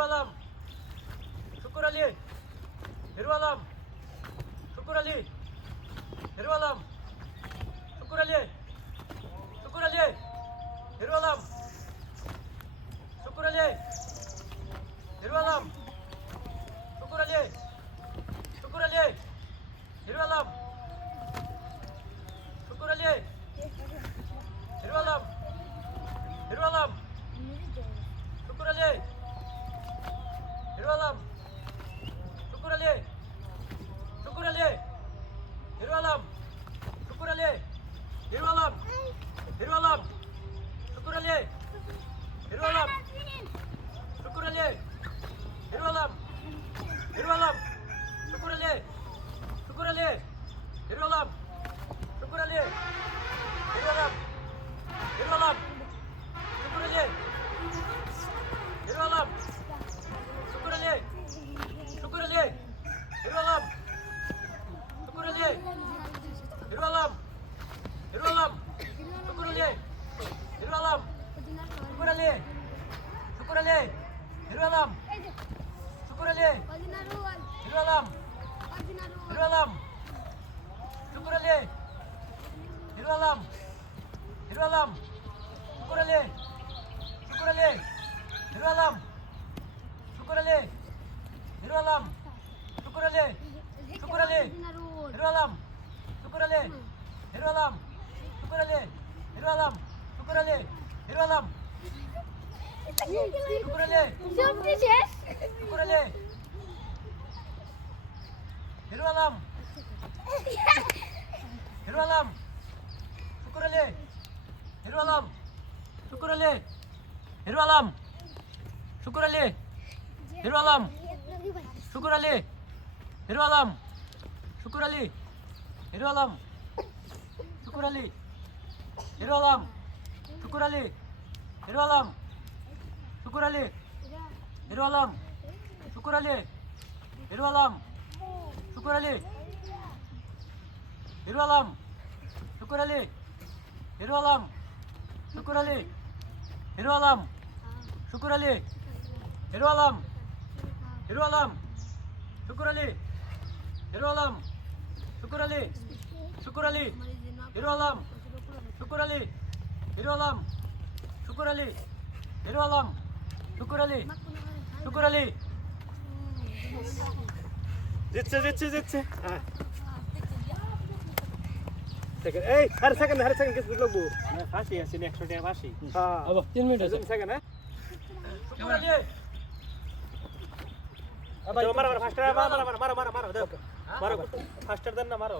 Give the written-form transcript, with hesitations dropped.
hero Alam শুকুর Ali hero Alam শুকুর Ali hero Alam শুকুর আলী শুকুর Ali hero Alam শুকুর Ali hero Alam শুকুর আলী শুকুর Ali hero Alam শুকুর Ali hero Alam hero Alam শুকুর Ali hero Alam শুকুর আলী শুকুর Ali hero Alam শুকুর Ali hero Alam hero Alam শুকুর Ali hero Alam শুকুর Ali hero Alam hero Alam শুকুর আলী শুকুর Ali hero Alam শুকুর Ali hero Alam hero Alam শুকুর Ali hero Alam শুকুর আলী শুকুর Ali hero Alam শুকুর Ali hero Alam hero Alam শুকুর Ali hero Alam শুকুর আলী শুকুর Ali hero Alam শুকুর Ali hero Alam hero Alam শুকুর Ali hero Alam hero Alam শুকুর আলী শুকুর Ali hero Alam শুকুর Ali hero Alam শুকুর আলী শুকুর Ali hero Alam শুকুর Ali hero Alam শুকুর Ali hero Alam শুকুর Ali hero Alam শুকুর আলী শুকুর Ali hero Alam hero Alam শুকুর Ali hero Alam শুকুর Ali hero Alam শুকুর Ali hero Alam শুকুর Ali hero Alam শুকুর Ali hero Alam শুকুর Ali hero Alam শুকুর Ali hero Alam শুকুর Ali hero Alam শুকুর Ali hero Alam শুকুর Ali hero Alam শুকুর Ali hero Alam শুকুর Ali hero Alam শুকুর Ali hero Alam hero Alam শুকুর Ali hero Alam শুকুর আলী শুকুর Ali hero Alam শুকুর Ali hero Alam শুকুর Ali hero Alam শুকুর আলী শুকুর আলী জিতছে জিতছে জিতছে এই আরে second কিছু লাগবো ফাঁসি আছে 100 টাকা ফাঁসি হ্যাঁ 3 মিনিট আছে সেকেন্ড হ্যাঁ শুকুর আলী মারো ফাস্টার মারো দাও মারো ফাস্টার দেন না মারো